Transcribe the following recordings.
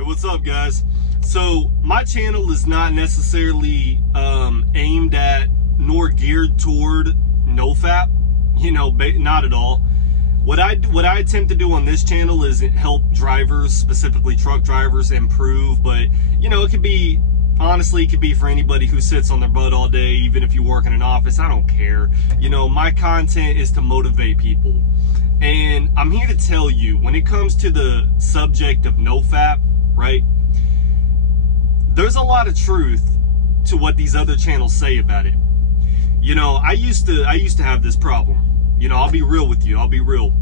Hey, what's up, guys? So my channel is not necessarily aimed at nor geared toward nofap, not at all. What I attempt to do on this channel is help drivers, specifically truck drivers, improve. But it could be, honestly, it could be for anybody who sits on their butt all day, even if you work in an office. I don't care. My content is to motivate people. And I'm here to tell you, when it comes to the subject of nofap, right, there's a lot of truth to what these other channels say about it. I used to have this problem. I'll be real with you. I'll be real.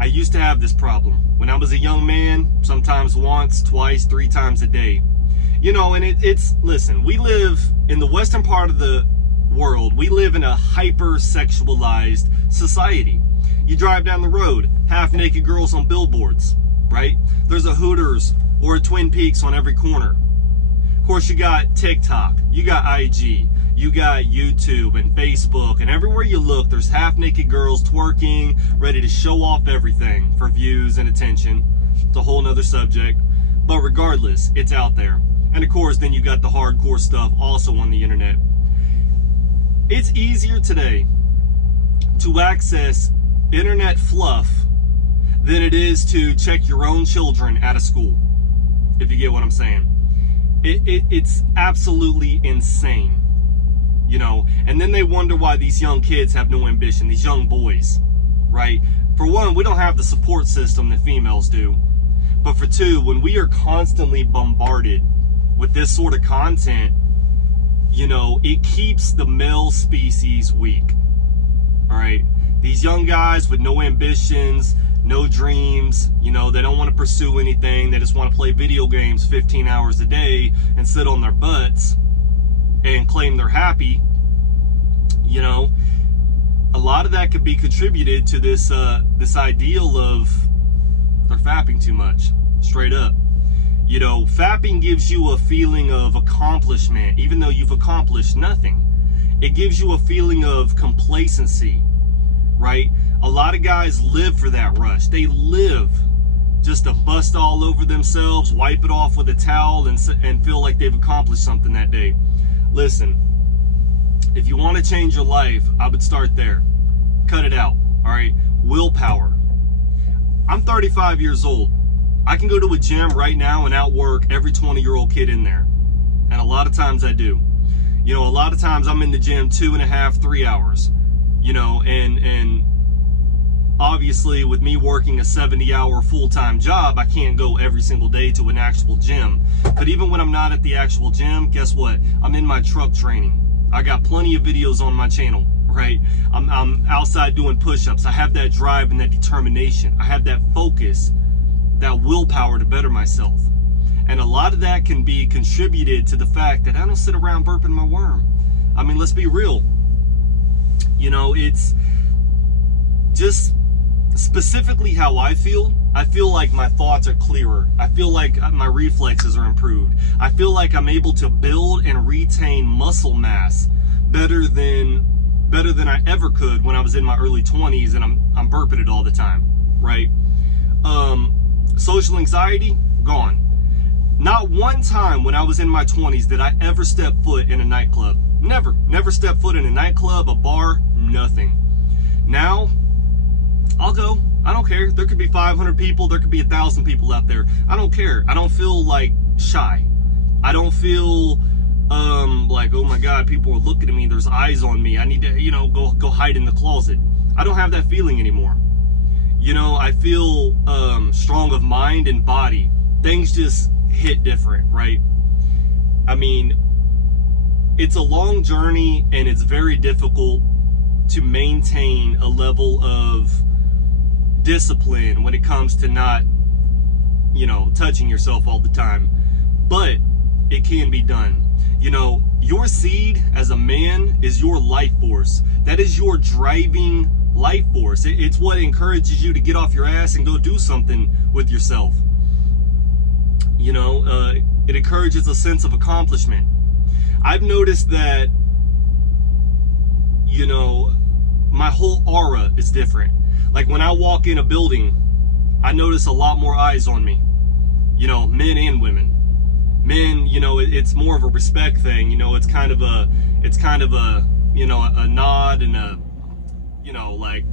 I used to have this problem when I was a young man, sometimes once, twice, 3 times a day. Listen, we live in the western part of the world. We live in a hyper-sexualized society. You drive down the road, half-naked girls on billboards, right? There's a Hooters or a Twin Peaks on every corner. Of course, you got TikTok, you got IG, you got YouTube and Facebook, and everywhere you look, there's half-naked girls twerking, ready to show off everything for views and attention. It's a whole nother subject, but regardless, it's out there. And of course, then you got the hardcore stuff also on the internet. It's easier today to access internet fluff than it is to check your own children out of school, if you get what I'm saying. It's absolutely insane, and then they wonder why these young kids have no ambition, these young boys, right? For one, we don't have the support system that females do, but for two, when we are constantly bombarded with this sort of content, it keeps the male species weak. All right, these young guys with no ambitions, no dreams, they don't want to pursue anything. They just want to play video games 15 hours a day and sit on their butts and claim they're happy. A lot of that could be contributed to this ideal of they're fapping too much, straight up. Fapping gives you a feeling of accomplishment, even though you've accomplished nothing. It gives you a feeling of complacency, right? A lot of guys live for that rush. They live just to bust all over themselves, wipe it off with a towel, and feel like they've accomplished something that day. Listen, if you want to change your life, I would start there. Cut it out, all right? Willpower. I'm 35 years old. I can go to a gym right now and outwork every 20-year-old kid in there. And a lot of times I do. A lot of times I'm in the gym 2.5, 3 hours. And obviously with me working a 70-hour full-time job, I can't go every single day to an actual gym. But even when I'm not at the actual gym, guess what? I'm in my truck training. I got plenty of videos on my channel, right? I'm outside doing push-ups. I have that drive and that determination. I have that focus, that willpower to better myself. And a lot of that can be contributed to the fact that I don't sit around burping my worm. I mean, let's be real. It's just specifically how I feel. I feel like my thoughts are clearer. I feel like my reflexes are improved. I feel like I'm able to build and retain muscle mass better than I ever could when I was in my early 20s and I'm burping it all the time, right? Social anxiety, gone. Not one time when I was in my 20s did I ever step foot in a nightclub. Never step foot in a nightclub, a bar, nothing. Now, I'll go. I don't care. There could be 500 people. There could be 1,000 people out there. I don't care. I don't feel like shy. I don't feel like, oh my God, people are looking at me. There's eyes on me. I need to, go hide in the closet. I don't have that feeling anymore. I feel strong of mind and body. Things just hit different, right? I mean, it's a long journey and it's very difficult to maintain a level of discipline when it comes to not, touching yourself all the time. But it can be done. Your seed as a man is your life force. That is your driving life force. It's what encourages you to get off your ass and go do something with yourself. It encourages a sense of accomplishment. I've noticed that, my whole aura is different. Like when I walk in a building, I notice a lot more eyes on me. you know, men and women. Men, you know, it's more of a respect thing. You know, it's kind of a, you know, a nod and a, you know, like,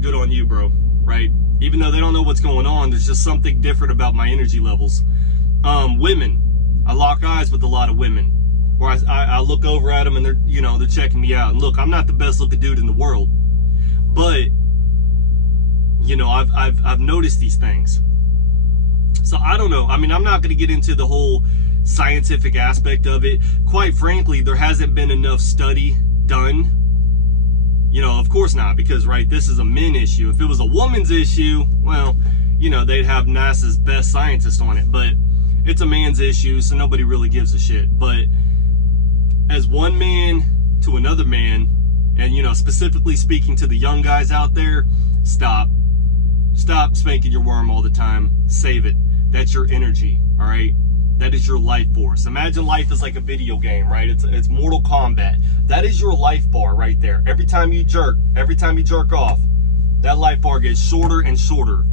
good on you, bro, right? Even though they don't know what's going on, there's just something different about my energy levels. Women, I lock eyes with a lot of women, where I look over at them and they're, you know, they're checking me out. And look, I'm not the best looking dude in the world, but, you know, I've noticed these things. So I don't know. I mean, I'm not going to get into the whole scientific aspect of it. Quite frankly, there hasn't been enough study done. You know, of course not, because, right, this is a men issue. If it was a woman's issue, well, you know, they'd have NASA's best scientist on it. But it's a man's issue, so nobody really gives a shit. But as one man to another man, and, you know, specifically speaking to the young guys out there, stop spanking your worm all the time. Save it. That's your energy, all right? That is your life force. Imagine life is like a video game, right? It's Mortal Kombat. That is your life bar right there. Every time you jerk off, that life bar gets shorter and shorter.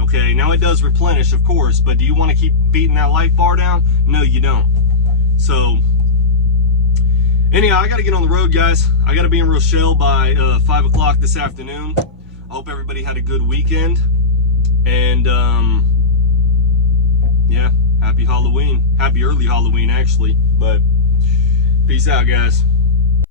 Okay, now it does replenish, of course, but do you want to keep beating that life bar down? No, you don't. So, anyhow, I got to get on the road, guys. I got to be in Rochelle by 5 o'clock this afternoon. I hope everybody had a good weekend. And, yeah, happy Halloween. Happy early Halloween, actually. But peace out, guys.